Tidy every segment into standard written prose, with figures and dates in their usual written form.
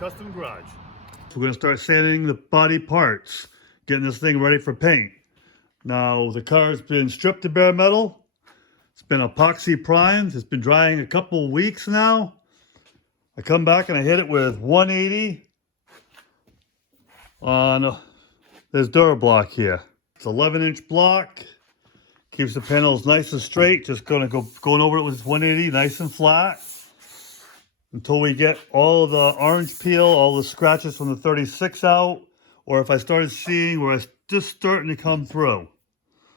Custom Garage. We're going to start sanding the body parts, getting this thing ready for paint. Now, the car's been stripped to bare metal. It's been epoxy primed. It's been drying a couple of weeks now. I come back and I hit it with 180 on this Durablock here. It's 11-inch block. Keeps the panels nice and straight. Just going over it with 180, nice and flat, until we get all the orange peel, all the scratches from the 36 out, or if I started seeing where it's just starting to come through.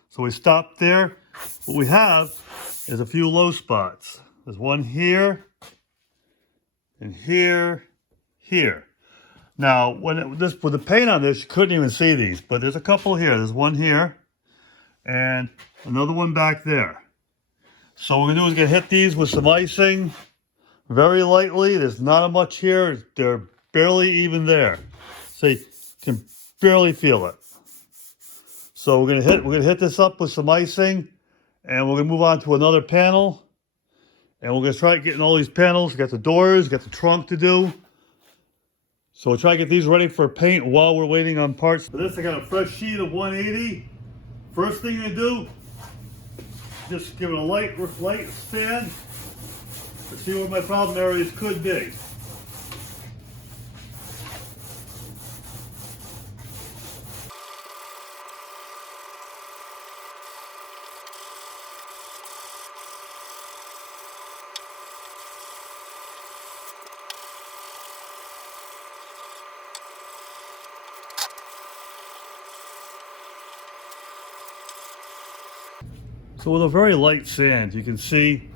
So we stopped there. What we have is a few low spots. There's one here, and here. Now, with the paint on this, you couldn't even see these, but there's a couple here. There's one here, and another one back there. So what we're gonna do is gonna hit these with some icing, very lightly. There's not much here. They're barely even there. So you can barely feel it. So we're gonna hit this up with some icing, and we're gonna move on to another panel. And we're gonna try getting all these panels. We got the doors, got the trunk to do. So we'll try to get these ready for paint while we're waiting on parts. For this, I got a fresh sheet of 180. First thing you do, just give it a light sand to see where my problem areas could be. So with a very light sand, you can see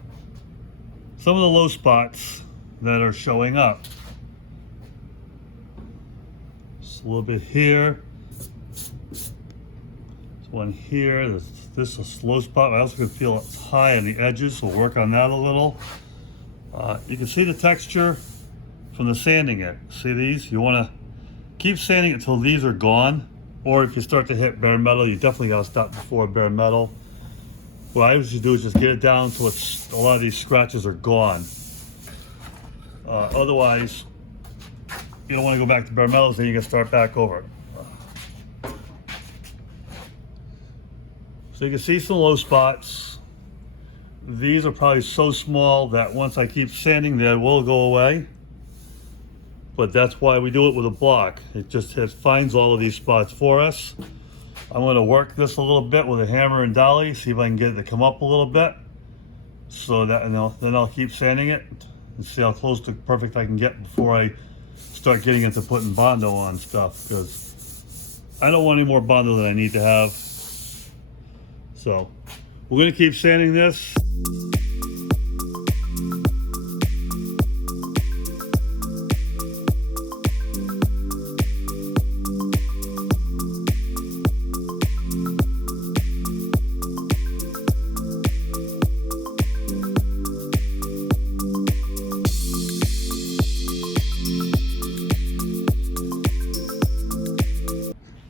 some of the low spots that are showing up. Just a little bit here. There's one here. This is a low spot. I also can feel it's high on the edges, so we'll work on that a little. You can see the texture from the sanding it. See these? You want to keep sanding it until these are gone. Or if you start to hit bare metal, you definitely got to stop before bare metal. What I usually do is just get it down so a lot of these scratches are gone. Otherwise, you don't want to go back to bare metals, then you can start back over. So you can see some low spots. These are probably so small that once I keep sanding, they will go away. But that's why we do it with a block. It finds all of these spots for us. I'm going to work this a little bit with a hammer and dolly, see if I can get it to come up a little bit. So that, and then I'll keep sanding it and see how close to perfect I can get before I start getting into putting Bondo on stuff, because I don't want any more Bondo than I need to have. So we're going to keep sanding this.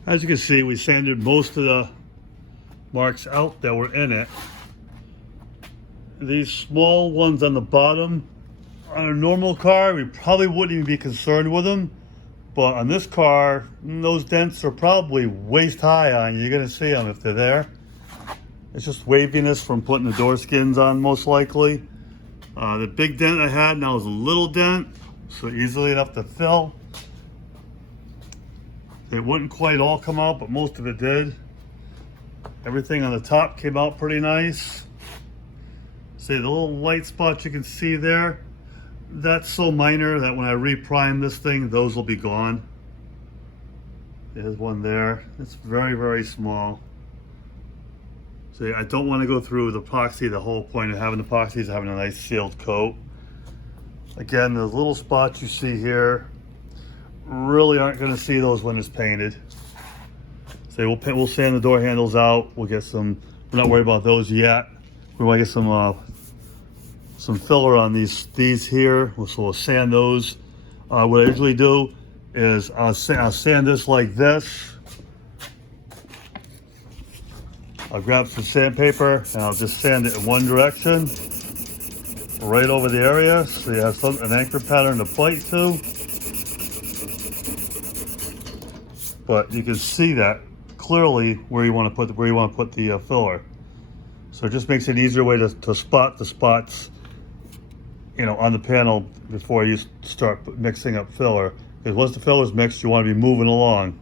As you can see, we sanded most of the marks out that were in it. These small ones on the bottom, on a normal car, we probably wouldn't even be concerned with them. But on this car, those dents are probably waist high on you. You're gonna see them if they're there. It's just waviness from putting the door skins on, most likely. The big dent I had now is a little dent, so easily enough to fill. It wouldn't quite all come out, but most of it did. Everything on the top came out pretty nice. See the little light spots you can see there? That's so minor that when I reprime this thing, those will be gone. There's one there. It's very, very small. See, I don't want to go through the epoxy. The whole point of having epoxy is having a nice sealed coat. Again, the little spots you see here, really aren't going to see those when it's painted. So we'll sand the door handles out. We'll get some. We're not worried about those yet. We want to get some filler on these here. So we'll sand those. What I usually do is I'll sand this like this. I'll grab some sandpaper and I'll just sand it in one direction, right over the area, so you have an anchor pattern to bite to. but you can see that clearly where you want to put the filler. So it just makes it an easier way to spot the spots, you know, on the panel before you start mixing up filler. Because once the filler's mixed, you want to be moving along.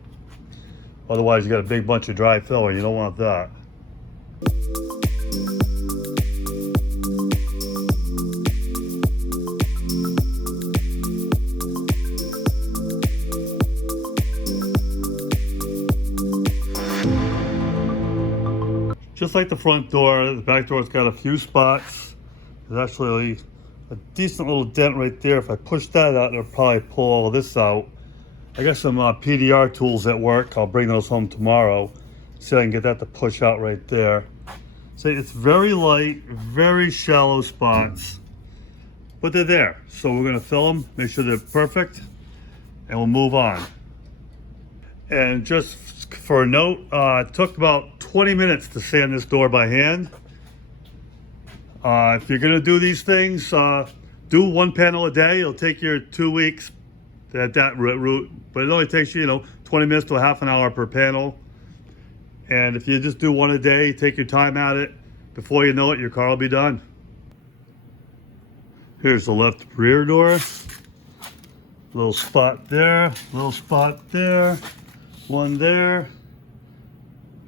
Otherwise, you got a big bunch of dry filler. You don't want that. Just like the front door, the back door's got a few spots. There's actually a decent little dent right there. If I push that out, it'll probably pull all of this out. I got some PDR tools at work. I'll bring those home tomorrow. See if I can get that to push out right there. So it's very light, very shallow spots, but they're there. So we're gonna fill them, make sure they're perfect, and we'll move on. And just for a note, it took about 20 minutes to sand this door by hand. If you're gonna do these things, do one panel a day. It'll take you 2 weeks at that route, but it only takes you, 20 minutes to a half an hour per panel. And if you just do one a day, take your time at it, before you know it, your car will be done. Here's the left rear door. Little spot there, little spot there, one there.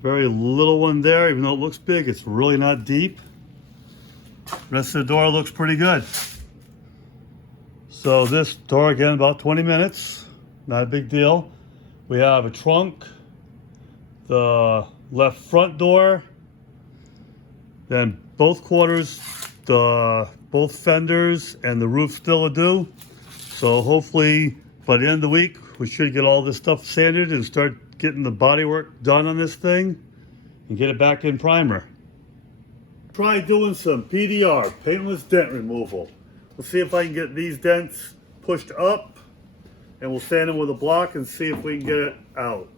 Very little one there, even though it looks big, it's really not deep. Rest of the door looks pretty good. So this door, again, about 20 minutes, not a big deal. We have a trunk, the left front door, then both quarters, both fenders, and the roof still a do. So hopefully by the end of the week, we should get all this stuff sanded and start getting the bodywork done on this thing and get it back in primer. Try doing some PDR, paintless dent removal. We'll see if I can get these dents pushed up, and we'll sand them with a block and see if we can get it out.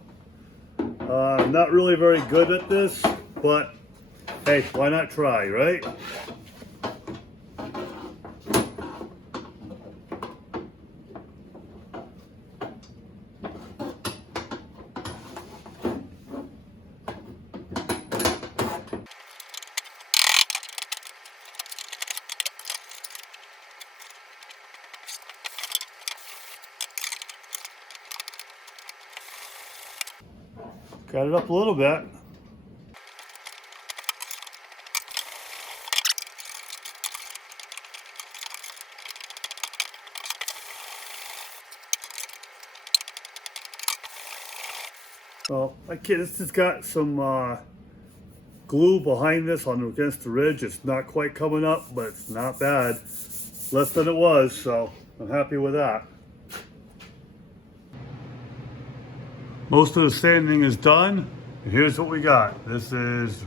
I'm not really very good at this, but hey, why not try, right? Got it up a little bit. Well, this has got some glue behind this against the ridge. It's not quite coming up, but it's not bad. Less than it was, so I'm happy with that. Most of the sanding is done. And here's what we got. This is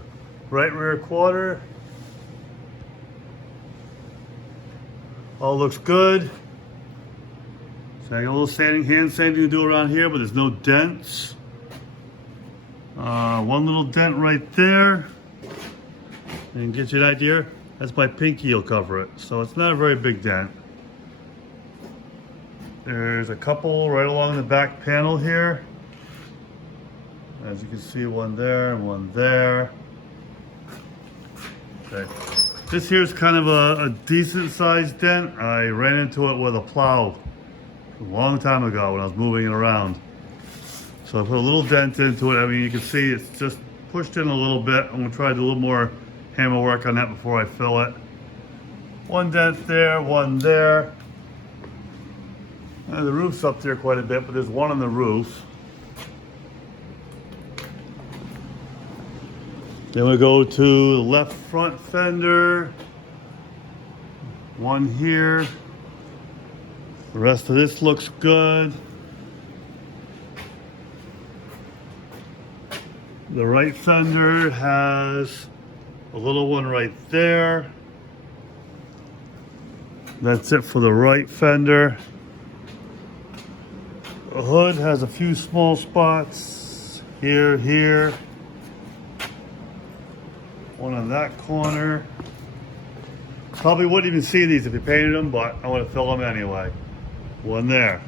right rear quarter. All looks good. So I got a little hand sanding to do around here, but there's no dents. One little dent right there. And get you an idea, that's my pinky will cover it. So it's not a very big dent. There's a couple right along the back panel here. As you can see, one there and one there. Okay. This here's kind of a decent sized dent. I ran into it with a plow a long time ago when I was moving it around. So I put a little dent into it. I mean, you can see it's just pushed in a little bit. I'm gonna try to do a little more hammer work on that before I fill it. One dent there, one there. The roof's up there quite a bit, but there's one on the roof. Then we go to the left front fender, one here. The rest of this looks good. The right fender has a little one right there. That's it for the right fender. The hood has a few small spots here, here. One on that corner. Probably wouldn't even see these if you painted them, but I want to fill them anyway. One there.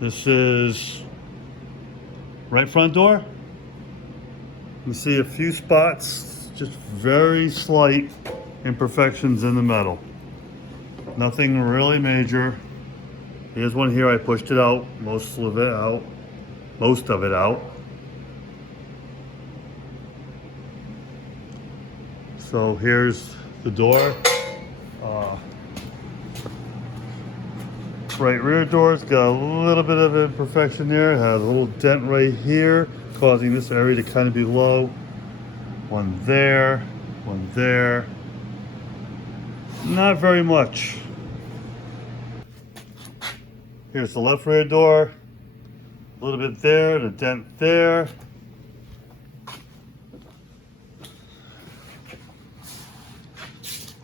This is right front door. You see a few spots, just very slight imperfections in the metal. Nothing really major. Here's one here, I pushed it out, most of it out. So here's the door. Right rear door's got a little bit of imperfection there. It has a little dent right here, causing this area to kind of be low. One there, one there. Not very much. Here's the left rear door. A little bit there, and a dent there.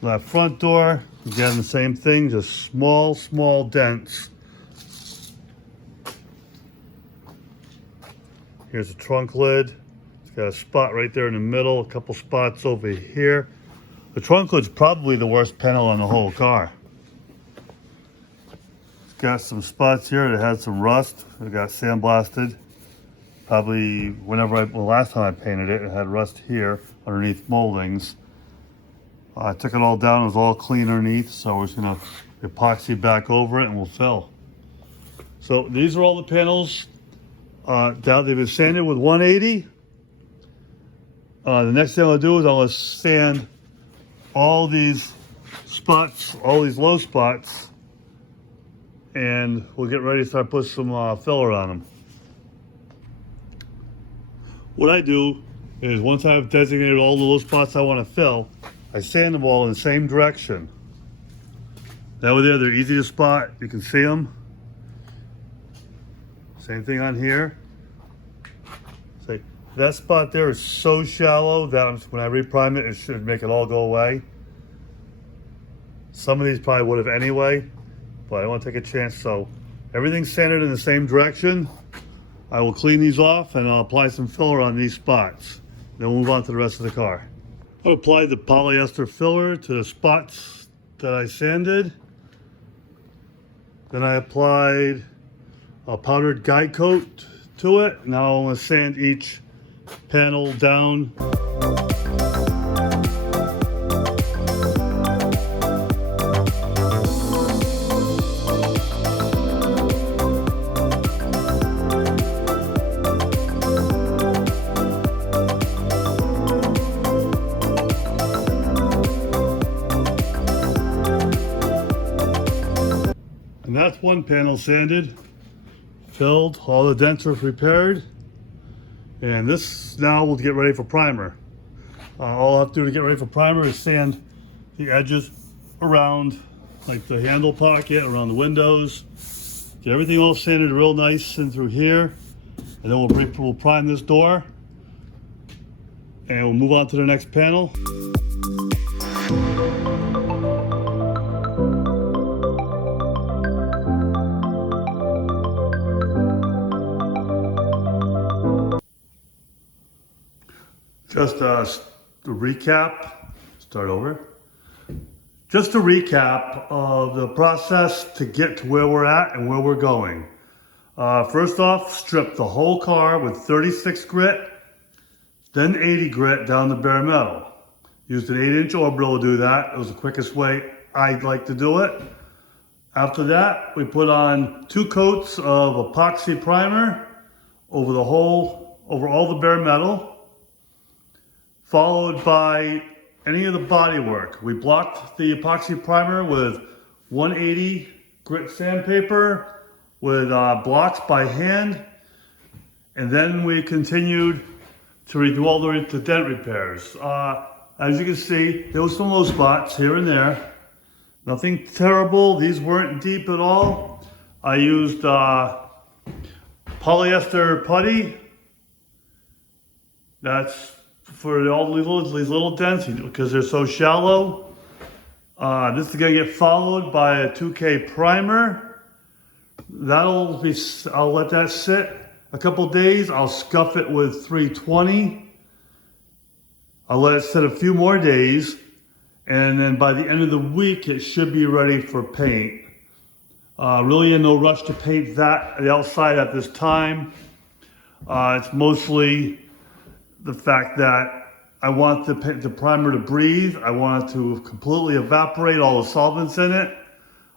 Left front door, again the same thing, just small dents. Here's the trunk lid. It's got a spot right there in the middle, a couple spots over here. The trunk lid's probably the worst panel on the whole car. It's got some spots here that had some rust. It got sandblasted. Probably last time I painted it, it had rust here underneath moldings. I took it all down, it was all clean underneath, so we're just gonna epoxy back over it and we'll fill. So these are all the panels. Down, they've been sanded with 180. The next thing I'll do is I'll sand all these spots, all these low spots, and we'll get ready to start putting some filler on them. What I do is once I've designated all the low spots I want to fill, I sand them all in the same direction. That way they're easy to spot. You can see them. Same thing on here. See, that spot there is so shallow that when I reprime it, it should make it all go away. Some of these probably would have anyway, but I don't want to take a chance. So everything's sanded in the same direction. I will clean these off and I'll apply some filler on these spots. Then we'll move on to the rest of the car. I applied the polyester filler to the spots that I sanded. Then I applied a powdered guide coat to it. Now I'm going to sand each panel down. And that's one panel sanded, filled, all the dents are repaired. And this now will get ready for primer. All I have to do to get ready for primer is sand the edges around, like the handle pocket, around the windows. Get everything all sanded real nice and through here. And then we'll prime this door. And we'll move on to the next panel. Just a recap, start over. Just a recap of the process to get to where we're at and where we're going. First off, strip the whole car with 36 grit, then 80 grit down the bare metal. Used an 8-inch orbital to do that. It was the quickest way I'd like to do it. After that, we put on 2 coats of epoxy primer over all the bare metal, followed by any of the bodywork. We blocked the epoxy primer with 180 grit sandpaper with blocks by hand, and then we continued to redo all the dent repairs. As you can see, there was some low spots here and there. Nothing terrible. These weren't deep at all. I used polyester putty. That's for all these little dents because they're so shallow. This is going to get followed by a 2K primer. I'll let that sit a couple days. I'll scuff it with 320. I'll let it sit a few more days, and then by the end of the week it should be ready for paint. Really in no rush to paint that the outside at this time. It's mostly the fact that I want the primer to breathe. I want it to completely evaporate all the solvents in it.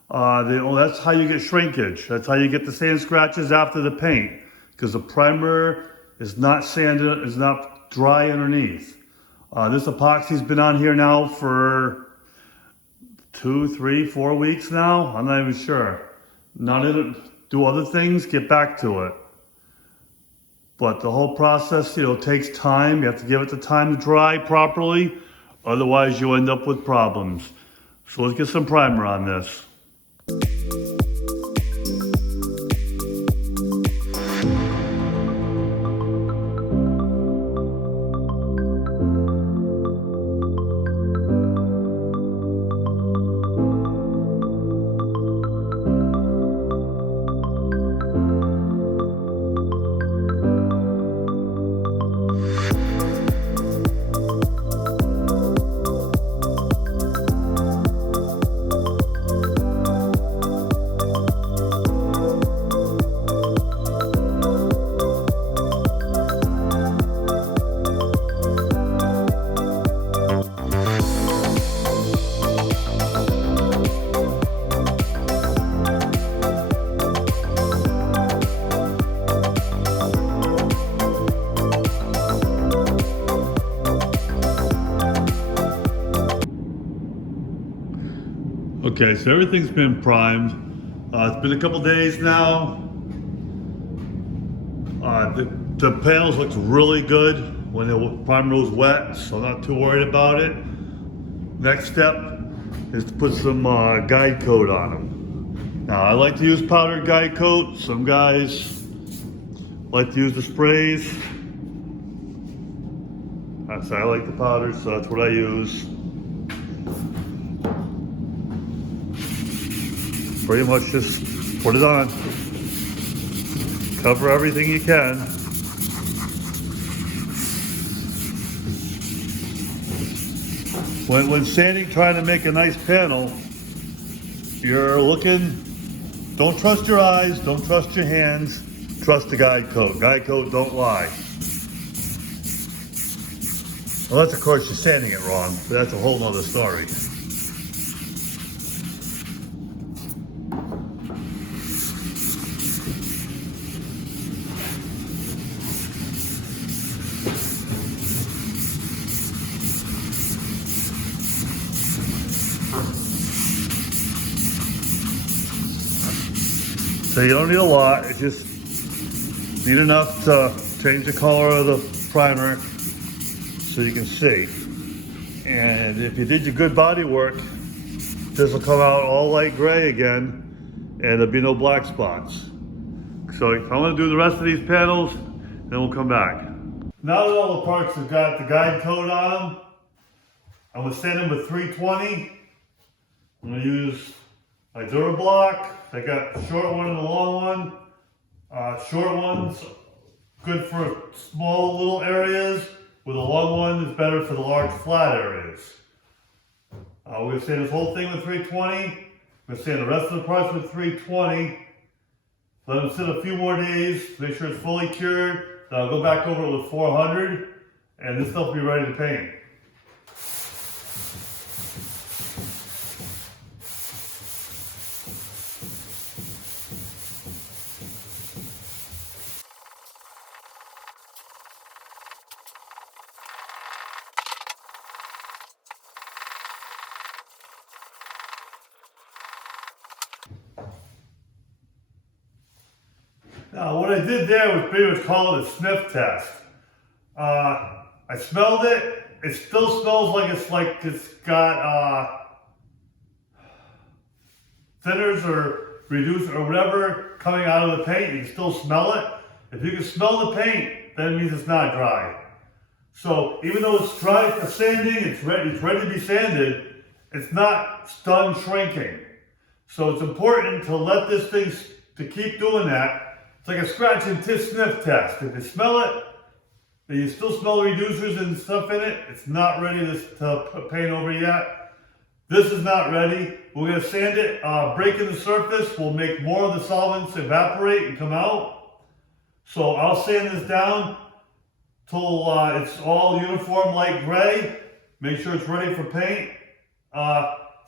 That's how you get shrinkage. That's how you get the sand scratches after the paint, because the primer is not sanded, is not dry underneath. This epoxy's been on here now for 2, 3, 4 weeks now. I'm not even sure. Not in it. Do other things, get back to it. But the whole process, takes time. You have to give it the time to dry properly. Otherwise, you end up with problems. So let's get some primer on this. Okay, so everything's been primed. It's been a couple days now. The panels looked really good when the primer was wet, so I'm not too worried about it. Next step is to put some guide coat on them. Now, I like to use powdered guide coat. Some guys like to use the sprays. I like the powder, so that's what I use. Pretty much just put it on. Cover everything you can. When sanding, trying to make a nice panel, you're looking, don't trust your eyes, don't trust your hands, trust the guide coat. Guide coat don't lie. Unless, of course, you're sanding it wrong, but that's a whole nother story. So you don't need a lot, you just need enough to change the color of the primer so you can see. And if you did your good body work, this will come out all light gray again and there'll be no black spots. So I'm gonna do the rest of these panels, then we'll come back. Now that all the parts have got the guide coat on them, I'm gonna sand them with 320. I'm gonna use my DuraBlock. I got a short one and a long one. Short one's good for small little areas, with a long one is better for the large flat areas. We're going to sand this whole thing with 320. I'm going to sand the rest of the parts with 320. Let them sit a few more days, make sure it's fully cured. Then I'll go back over it with 400, and this stuff will be ready to paint. Now, what I did there was pretty much call it a sniff test. I smelled it. It still smells like it's got thinners or reducers or whatever coming out of the paint. You can still smell it. If you can smell the paint, then it means it's not dry. So even though it's dry for sanding, it's ready to be sanded, it's not done shrinking. So it's important to let this thing, to keep doing that. It's like a scratch and sniff test. If you smell it, and you still smell the reducers and stuff in it, it's not ready to paint over yet. This is not ready. We're going to sand it, breaking the surface will make more of the solvents evaporate and come out. So I'll sand this down till it's all uniform light gray. Make sure it's ready for paint.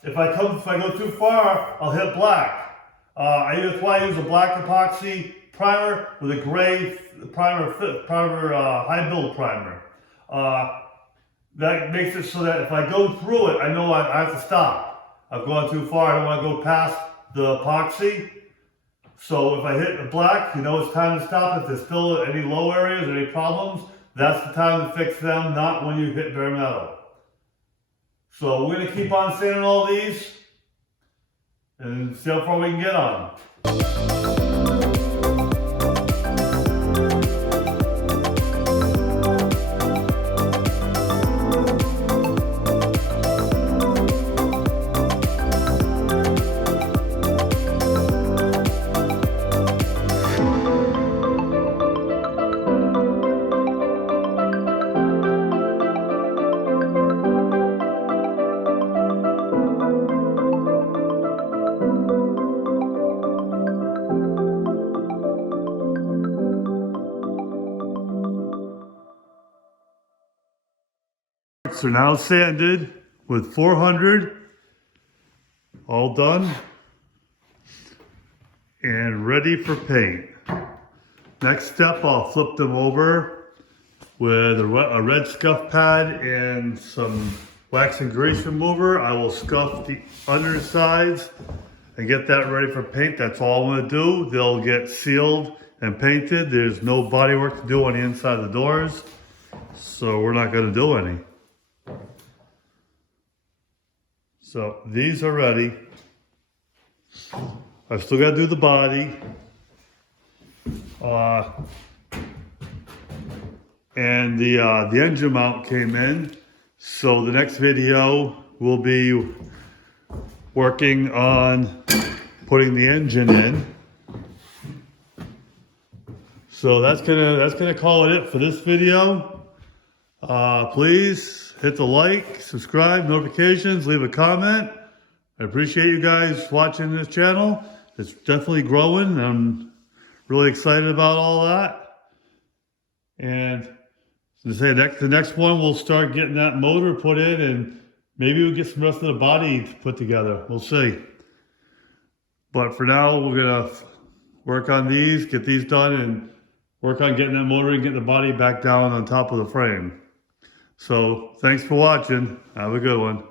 If I go too far, I'll hit black. That's why I use a black epoxy primer with a gray primer, high build primer. That makes it so that if I go through it, I know I have to stop. I've gone too far. I don't want to go past the epoxy. So if I hit the black, you know it's time to stop. If there's still any low areas or any problems, that's the time to fix them, not when you hit bare metal. So we're going to keep on sanding all these and see how far we can get on them. Are now sanded with 400, all done and ready for paint. Next step, I'll flip them over with a red scuff pad and some wax and grease remover. I will scuff the undersides and get that ready for paint. That's all I'm going to do. They'll get sealed and painted. There's no body work to do on the inside of the doors, so we're not going to do any. So these are ready. I've still got to do the body. And the engine mount came in. So the next video will be working on putting the engine in. So that's gonna call it for this video. Please hit the like, subscribe, notifications, leave a comment. I appreciate you guys watching this channel. It's definitely growing. I'm really excited about all that. And to say the next one, we'll start getting that motor put in and maybe we'll get some rest of the body put together. We'll see. But for now, we're gonna work on these, get these done, and work on getting that motor and getting the body back down on top of the frame. So thanks for watching. Have a good one.